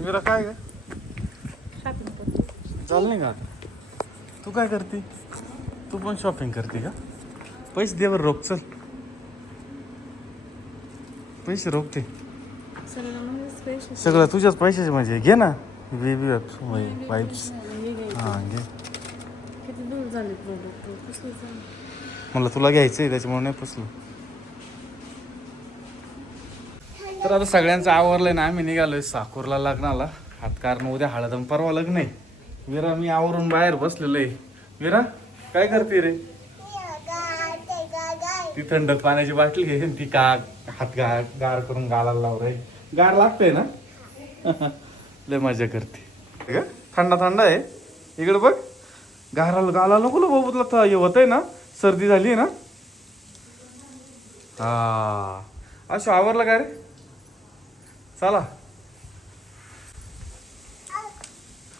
विरा काय ग शॉपिंग करते. चाल नाही का आता? तू काय करते? तू पण शॉपिंग करते का? पैसे दे बरं रोख, चल पैसे रोखते सगळं तुझ्याच पैशाचे म्हणजे घे ना. बेबी वाईप्स हां घे. किती दूर झाले प्रोडक्ट मला तुला घ्यायचं आहे त्याच्यामुळे नाही पुसलं. तर आता सगळ्यांचं आवरलंय ना, आम्ही निघालोय साकूरला लग्नाला. हात कारण उद्या हळद आणि परवा लग्न आहे. विरा मी आवरून बाहेर बसलेलो आहे. विरा काय करते रे? ती थंड पाण्याची बाटली घे, ती का हात गार करून गालाला लाव रे. गार लागतंय ना. लय मजा करते. थंडा थंडा आहे. इकडे बघ, गाला नको बाबू, तुला हे होतंय ना, सर्दी झाली ना. हा असं आवरलं काय रे? चला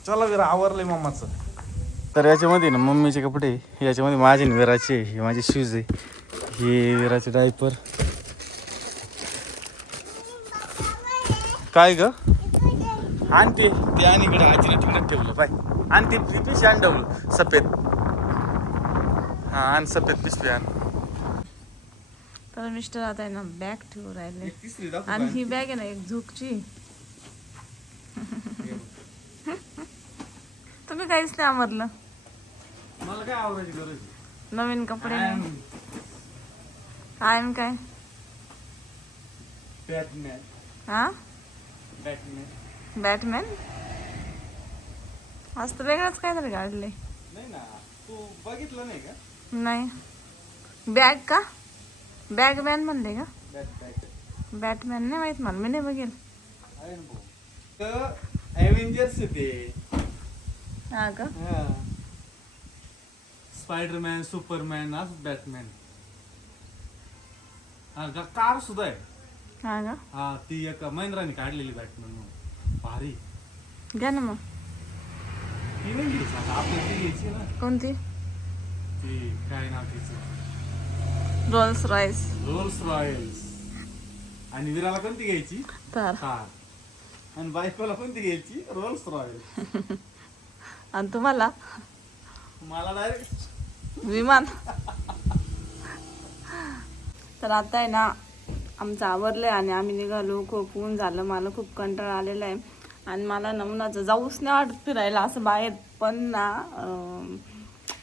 चला विरा, आवरलंय मम्माचं. तर याच्यामध्ये ना मम्मीचे कपडे, याच्यामध्ये माझे विराचे, हे माझे शूज आहे, हे विराचे डायपर. काय ग आणते ते आणि इकडे आजीने तिकडे ठेवलं पाय. आणि ते पिशवी आण ठेवलं सफेद. हा आणि सफेद पिशवी आण. तर मिस्टर आता आहे ना बॅग ठेवून राहिले. आणि ही बॅग आहे ना एक झुकची. तुम्ही काहीच नाही आवरलं. मला काय आवरायची गरज? नवीन कपडे नाही. काय मग काय? बॅटमॅन. हा बॅटमॅन बॅटमॅन. आज तर वेगळंच काहीतरी काढले. नाही ना, तू बघितलं नाही का? नाही. बॅग का? बॅगमॅन म्हणले का? बॅटमॅन नाही माहित मला, मी नाही बघेल. अव्हेंजर्स ते. हा का? स्पायडरमॅन, सुपरमॅन, आज बॅटमॅन. हा कार सुद्धा आहे. हा का? हा ती एक महिंद्राने काढलेली बॅटमॅन म्हणून, भारी. घ्या ना मग. ती नाही घ्यायची आता, आपल्याला ती घ्यायची ना. कोणती? ती काय नाव तिचं? Rolls Royce. Rolls Royals. आणि विराला कोणती घ्यायची? तर कार. आणि बायकोला कोणती घ्यायची? Rolls Royal. आणि तुम्हाला? मला डायरेक्ट विमान. तर आता आहे ना आमचं आवरलंय आणि आम्ही निघालो. खूप ऊन झालं, मला खूप कंटाळा आलेला आहे. आणि मला नमुनाचं जाऊच नाही वाटत फिरायला असं बाहेर. पण ना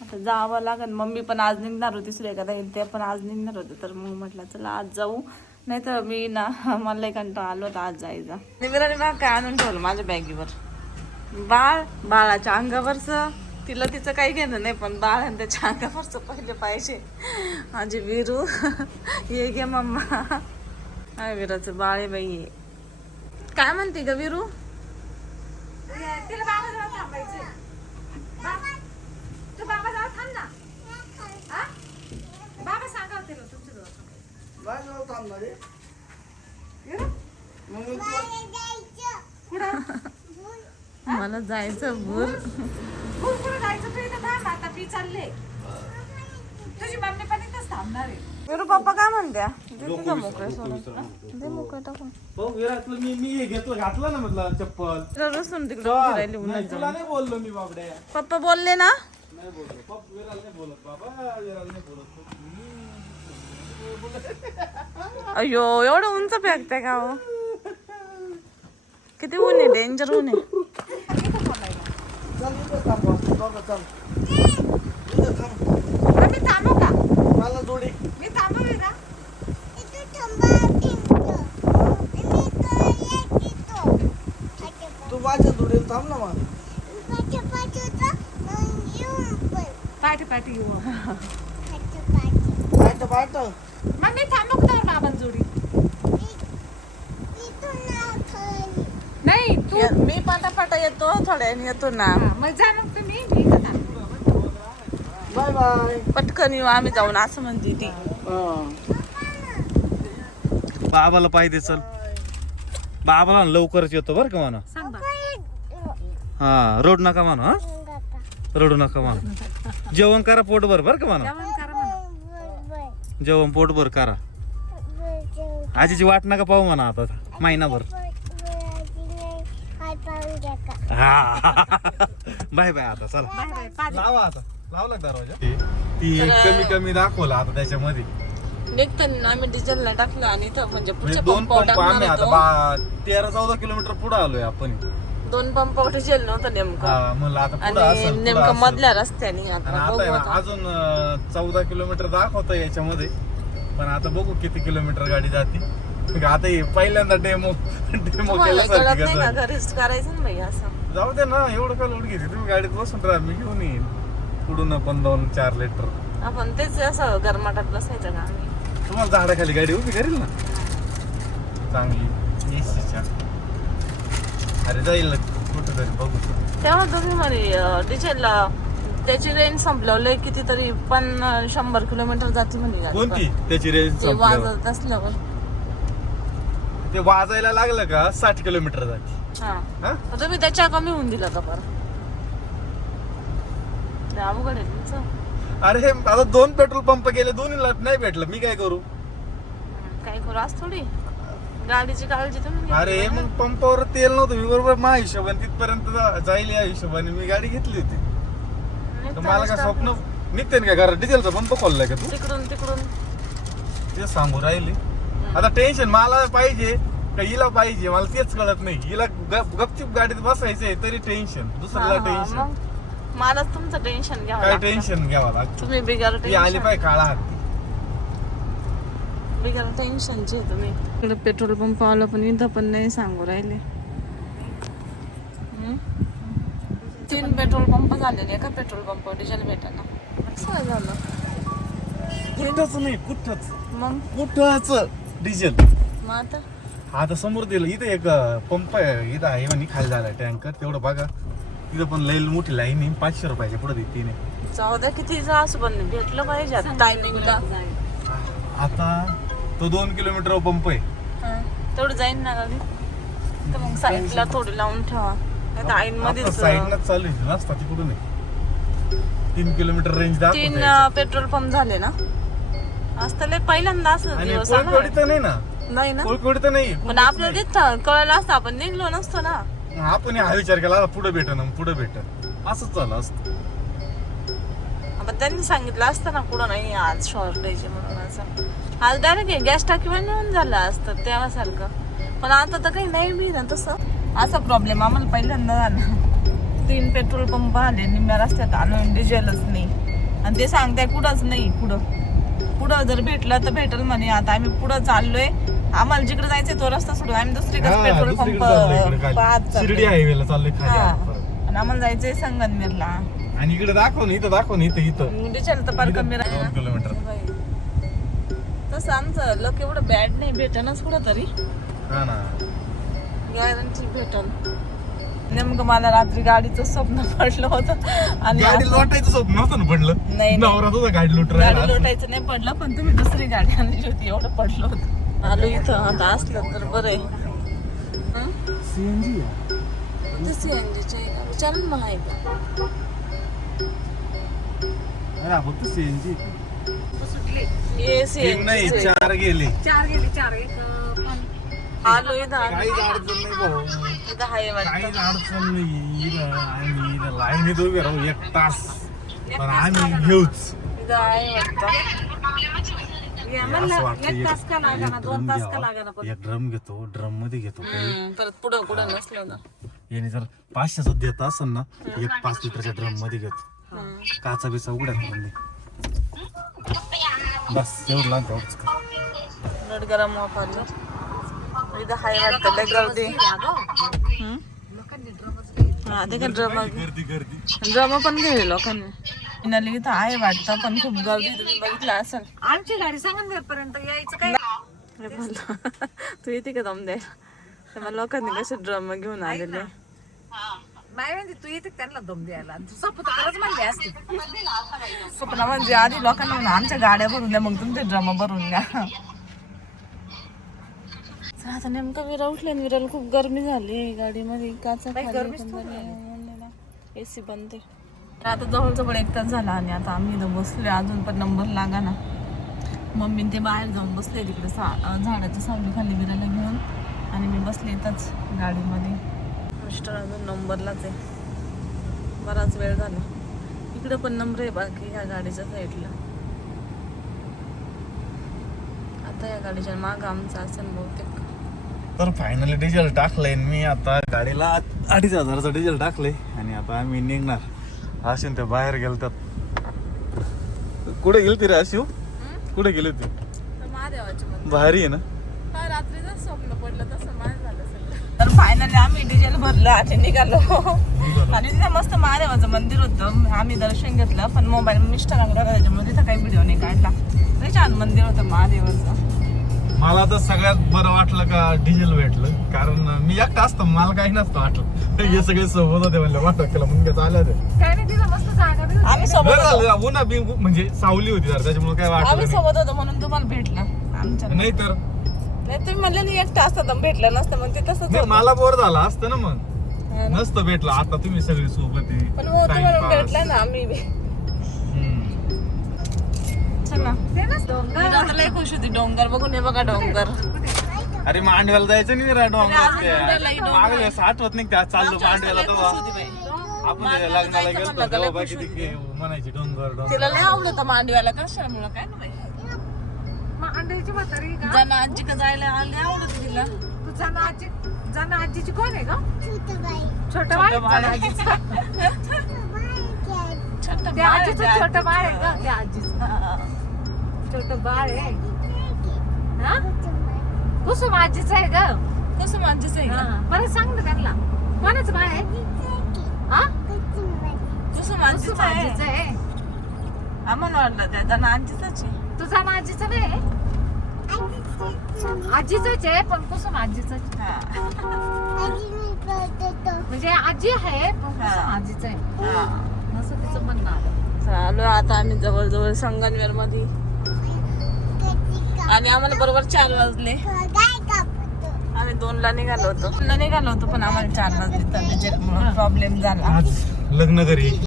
आता जावं लागेल. मम्मी पण आज निघणार होती, सुरेखा येईल ते पण आज निघणार होते. तर मग म्हटलं चला आज जाऊ. नाही तर मी ना मला कंटाळा आलो होता आज जायचा. निमिराने बघ काय आणून ठेवलं माझ्या बॅगीवर. बाळाच्या अंगावरचं. तिला तिचं काही घेणं नाही, पण बाळ आणि त्याच्या अंगावरचं पहिले पाहिजे. माझी विरू ये घे मम्मा. काय विराचं बाळ आहे बाई. काय म्हणते ग विरू? तिला बाबाजवळ थांबायचं. तू बाबाजवळ थांब ना. बाबा सांगा तिला तुमच्याजवळ थांबणार आहे. मला जायचं भूर. कुठं जायचं तू इथं थांब. आता मी चालले. तुझी मम्मी पण इथंच थांबणार आहे. विरू पप्पा काय म्हणत्या? मोकळे सोडून दे, मोकळे टाकून. मी हे घेतलं, घातलं ना म्हटलं चप्पल. रसून तिकडे फिरायला उन्हात तुला जाऊन. नाही बोललो मी बाबड्या. पप्पा बोलले ना? नाही बोललो. पप्पा विराला नाही बोलत. बाबा विराला नाही बोलत. अयो एवढं उंच फेकते का हो? किती ऊन आहे, डेंजर ऊन आहे. मी थांबू का? मला जोडी. मी थांबू का? तू माझ्या जोडी थांब ना मग. पाठी पाठी येऊ. पाठ मग मी थांबू का बाबा जोडी? नाही तू. मी पाटा येतो, थोड्या येतो ना. मग जा मग तुम्ही. Bye bye. पटकन येऊ आम्ही जाऊन, असं म्हणते ती. बाबाला पाहिजे, चल. बाबाला लवकरच येतो बरं का म्हणा. सांग बा. हा रडू नका म्हणा. हा रडू नका म्हणा. जेवण करा पोटभर बरं का म्हणा. जेवण करा म्हणा. जेवण पोटभर करा. आजीची वाट नका पाहू म्हणा आता महिनाभर. बाय बाय आता चला लावा आता लावला दरवाजा ती कमी कमी दाखवला आता त्याच्यामध्ये निघताना आम्ही डिझेलला टाकलं आणि इथं म्हणजे पुढच्या दोन पंपावर पंप आम्ही टाकणार आता होतो. 13-14 किलोमीटर पुढे आलोय आपण 2 पंपावर डिझेल नव्हतं नेमकं हा म्हणलं आता पुढे आणि असेल नेमकं मधल्या रस्त्याने आणि आता आता बघू आहे ना आता. अजून 14 किलोमीटर दाखवतं याच्यामध्ये पण आता बघू किती किलोमीटर गाडी जाते आता हे पहिल्यांदा डेमो तुम्हाला केल्यासारखी कळत नाही कसं का घरीच करायचं ना भाई असं. जाऊ दे ना एवढं का लोड घेते तुम्ही गाडीत बसून राहा मी घेऊन येईन पुढून पण 2-4 लिटर आपण तेच असं गरमाटात बसायचं का आम्ही. तुम्हाला झाडाखाली गाडी उभी करील ना चांगली एसीच्या अरे जाईल कुठं तरी बघू तेव्हा तुम्ही म्हणे डिझेलला त्याची रेंज संपल्यावर कितीतरी पण 100 किलोमीटर जाते म्हणे गाडी. कोणती त्याची रेंज ते वाजत असल्यावर ते वाजायला लागलं का 60 किलोमीटर जाते हा हा तर तुम्ही त्याच्या कमी होऊन दिला का बरं ते अवघड आहे तुमचं. अरे हे आता 2 पेट्रोल पंप गेले दोन्हीला नाही भेटलं मी काय करू काय करू आज थोडी गाडीची काळजी तुम्ही घेतली अरे पाहिजे. मग पंपावर तेल नव्हतं मी बरोबर माझ्या हिशोबाने तिथपर्यंत जाईल या हिशोबाने मी गाडी घेतली होती नाही तर तर मला काय आज स्वप्न निघते ना काय घरात डिझेलचा पंप खोललाय का तू तिकडून तिकडून ते सांगू राहिले आता टेन्शन मला पाहिजे का हिला पाहिजे मला तेच कळत नाही हिला गपचिप गाडीत बसायचंय तरी टेन्शन दुसऱ्याला टेन्शन मग मला तुमचं टेन्शन घ्यावं काय लागतं. टेन्शन घ्यावं लागतं तुम्ही बिगर ती आली पाय काळा हात बिगर टेन्शनचे तुम्ही इकडे पेट्रोल पंप आला पण इथं पण नाही सांगू राहिले. 3 पेट्रोल पंप झालेले एका पेट्रोल पंप डिझेल भेटायला असं झालं कुठंच नाही कुठंच मग कुठंच डिझेल मग आता आता समोर दिलं इथं एक पंप आहे इथं आहे म्हणे खाली झाला टँकर तेवढं बघा तिथं पण लई मोठी लाईन आहे 500 रुपयाच्या पुढे देते तिने जाऊ द्या किती असं पण भेटलं पाहिजे टायमिंगला आता तो 2 किलोमीटर पंप आहे तेवढं जाईन ना गाडी तर मग साईडला थोडी लावून ठेवा नाही तर आईन मध्येच साईडनच चालू आहे रस्ता तिकडून आहे 3 किलोमीटर रेंज 3 पेट्रोल पंप झाले ना आज तर लय पहिल्यांदा असं आणि दिवस कोळकोडी तर नाही ना नाही ना कोळकोडी तर नाही पण आपल्याला तिथं कळलं असतं आपण निघलो नसतो ना. आपण हा विचार केला पुढे भेटन पुढे भेटन असंच झालं असतं आपण त्यांनी सांगितलं असतं ना कुठं नाही आज शॉर्टेज म्हणून असं आज डायरेक्ट गॅस टाकीवर नेऊन झालं असतं तेव्हासारखं पण आता तर काही नाही मी ना तसं असा प्रॉब्लेम आम्हाला पहिल्यांदा झाला 3 पेट्रोल पंप आले निम्म्या रस्त्यात आलो डिझेलच नाही आणि ते सांगताय कुठंच नाही पुढं जर भेटलं तर भेटल म्हणे आता आम्ही पुढं चाललोय आम्हाला जिकडे जायचंय तो रस्ता सोडून आम्ही दुसरीकडे पेट्रोल पंप पाहत शिर्डी हायवेला चाललोय खाली आणि आम्हाला जायचंय संगमनेरला आणि इकडे दाखव ना इथं डिझेल तर फार कमी 2 किलोमीटर तसं आमचं लक एवढं बॅड नाही भेटनच कुठं तरी हा ना गॅरंटी भेटल. नेमकं मला रात्री गाडीचं स्वप्न पडलं होतं आणि गाडी लोटायचं स्वप्न नव्हतं ना पडलं नाही. नवरा तुझा गाडी लुट गाडी लोटायचं नाही पडलं पण तुम्ही दुसरी गाडी आणली होती एवढं पडलं होतं. आलो इथं आता असलं तर बरं आहे. सीएनजी सीएनजीचे विचारून मला एकदा फक्त सीएनजी ये नाही सीएनजी 4 गेले आलो इथं काहीच अडचण नाही भाऊ इथं हाय वाटतं काहीच अडचण नाही आम्ही लाईनीत उभे राहू 1 तास पण आम्ही घेऊच इथं आहे वाटतं. असं वाटतं एक ड्रम घेतो ड्रम मध्ये घेतो परत पुढं कुठं नसलं ना याने जर 500 देत असेल ना 5 लिटरच्या ड्रम मध्ये घेतो काचा बिचा उघड्या म्हणजे बस एवढं लागतं रड गरम वापरलं इथं हाय वाटतं लय गर्दी हा ते का ड्रम पण गेले लोकांनी फायनली इथं आहे वाटतं पण खूप गर्दी तुम्ही बघितलं असेल. आमची गाडी संगमनेर पर्यंत यायचं काय तू येते का दम द्यायला तेव्हा लोकांनी कसे ड्रम घेऊन आलेले नाही म्हणजे तू येते त्यांना दम द्यायला स्वप्न खरंच म्हणली असते स्वप्न म्हणजे आधी लोकांना म्हणून आमच्या गाड्या भरून द्या मग तुमचे ड्रम भरून द्या. चला आता नेमकं विरा उठले विराला खूप गरमी झाली गाडीमध्ये काचा एसी बंद आहे. आता जवळजवळ 1 तास झाला आणि आता आम्ही इथं बसलोय अजून पण नंबर लागा ना. मम्मी ते बाहेर जाऊन बसले तिकडे झाडाच्या सावली खाली विराला घेऊन आणि मी बसले इथंच गाडीमध्ये. मिस्टर अजून नंबरलाच आहे, बराच वेळ झाला. इकडे पण नंबर आहे बाकी ह्या गाडीच्या साईडला. आता या गाडीच्या माग आमचा असेल बहुतेक. तर फायनली डिझेल टाकलंय मी आता गाडीला 2500चं डिझेल टाकलंय आणि आता आम्ही निघणार. आशिन ते बाहेर गेलतात. कुठे गेलती रे आशिव? कुठे गेली होती? महादेवाचे मंदिर. भारी आहे ना. हा, रात्रीचं स्वप्न पडलं तसं माझं झालं सगळं. तर फायनली आम्ही डिझेल भरलं आणि निघालो. आणि तिथे मस्त महादेवाचं मंदिर होतं. आम्ही दर्शन घेतलं पण मोबाईल मिस्टरांकडे त्याच्यामध्ये तिथं काही व्हिडिओ नाही काढला. लय छान मंदिर होतं महादेवाचं. मला तर सगळ्यात बरं वाटलं का डिझेल भेटलं, कारण मी एकटा असतो मला काही नसतं वाटलं. हे सगळे सोबत होते म्हणलं वाटत केला मुंग्या चालल्या ते. काय नाही तिथं मस्त जागा बी होती. आम्ही सोबत बरं होतो. झालं उन्हा बी म्हणजे सावली होती जरा त्याच्यामुळे काय वाटलं आम्ही नाही. सोबत होतो म्हणून तुम्हाला भेटलं. आमच्या नाही तर नाही तुम्ही म्हणले नाही एकटा असतं तर भेटलं नसतं, मग ते तसंच नाही, होतं. मला बोर झाला असतं ना मग. हा ना. नसतं भेटलं. आता तुम्ही सगळे सोबत आहे. पण हो तुम्हाला Time pass. भेटलं ना आम्ही बी. चला. ते नसतं. मी आता लय खुश होती डोंगर बघून. हे बघा डोंगर. अरे मांडव्याला जायचं नाही रे मांडव्याला डोंगर. मागले आठवत नाही त्या चाललो मांडव्याला तेव्हा आपण त्या लग्नाला गेलो मांडव्याला तेव्हा लय बाकी खुश ती म्हणायची डोंगर तिला डोंगर. लय आवडतं मांडव्याला. कशामुळं काय ना बाई. मग अंड्याची म्हातारी का? जाणं आजी का जायला लय आवडतं तिला. तू जाणं आजीची कोण आहे का? छोटं छोटं बाळ बाळ आहे. आहे. छोटं त्या बाळ आहे आजीचं त्या छोटं बाळ आहे का? त्या आजीचं हा. छोटं बाळ आहे. हा? कुसुम आजीचं आहे ग. कसं मांजीचं आहे का? बरं सांग ना त्यांना कोणाचं बाळ आहे? हा? कसं कुसुम मांजीचं आजीचं आहे. आहे. आम्हाला वाटलं त्या जाणं आजीच आहे. तुझा ना आजीचं नाही आजीच आहे पण कुसुम आजीच हा. म्हणजे आजी आहे पण कुसुम आजीच आहे हा. असं तिचं म्हणणं आलं. चालू आता आम्ही जवळजवळ संगमनेर मध्ये आणि आम्हाला बरोबर 4 वाजले. आम्ही 2ला निघालो होतो. 2ला निघालो होतो पण आम्हाला 4 वाजले तर प्रॉब्लेम झाला. आज लग्न घरी